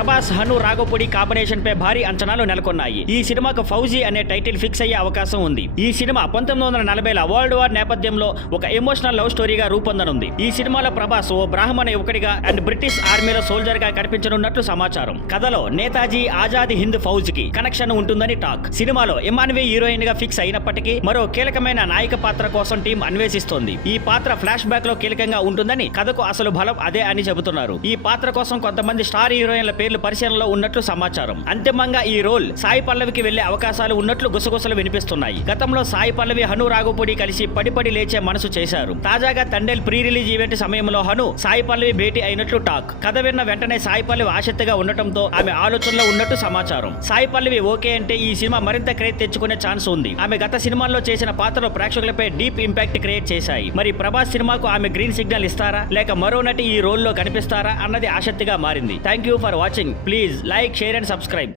Prabhas Hanu రాఘోపుడి combination పై భారీ అంచనాలు నెలకొన్నాయి. ఈ సినిమాకు ఫౌజీ అనే టైటిల్ ఫిక్స్ అయ్యే అవకాశం ఉంది. ఈ సినిమా 1940ల వరల్డ్ వార్ నేపథ్యంలో ఒక ఎమోషనల్ లవ్ స్టోరీగా రూపొందనుంది. ఈ సినిమాలో ప్రభాస్ ఓ బ్రాహ్మణ యువకుడిగా అండ్ బ్రిటిష్ ఆర్మీలో సోల్జర్ గా కనిపించనున్నట్లు సమాచారం. కథలో నేతాజీ ఆజాద్ హింద్ ఫౌజ్ కి కనెక్షన్ ఉంటుందని టాక్. సినిమాలో ఇమాన్వే హీరోయిన్ గా ఫిక్స్ అయినప్పటికీ మరో కీలకమైన నాయక పాత్ర కోసం టీం అన్వేషిస్తోంది. ఈ పాత్ర ఫ్లాష్ బ్యాక్ లో కీలకంగా ఉంటుందని, కథకు అసలు బలం అదే అని చెబుతున్నారు. ఈ పాత్ర కోసం కొంతమంది స్టార్ హీరోయిన్ల పేర్లు పరిశీలనలో ఉన్నట్లు సమాచారం. అంతిమంగా ఈ రోల్ సాయి పల్లవికి వెళ్లే అవకాశాలు ఉన్నట్లు గుసగుసలు వినిపిస్తున్నాయి. గతంలో సాయి పల్లవి హను రాఘోపుడి కలిసి పడిపడి లేచే మనసు చేశారు. తాజాగా తండేల్ ప్రీ రిలీజ్ ఈవెంట్ సమయంలో హను సాయి పల్లవి భేటీ అయినట్లు టాక్. కథ విన్న వెంటనే సాయి పల్లవి ఆసక్తిగా ఉండటంతో ఆమె ఆలోచనలో ఉన్నట్టు సమాచారం. సాయి పల్లవి ఓకే అంటే ఈ సినిమా మరింత క్రేజ్ తెచ్చుకునే ఛాన్స్ ఉంది. ఆమె గత సినిమాల్లో చేసిన పాత్రలు ప్రేక్షకులపై డీప్ ఇంపాక్ట్ క్రియేట్ చేశాయి. మరి ప్రభాస్ సినిమాకు ఆమె గ్రీన్ సిగ్నల్ ఇస్తారా లేక మరో నటి ఈ రోల్ లో కనిపిస్తారా అన్నది ఆసక్తిగా మారింది. Thank you for watching. Please like, share and subscribe.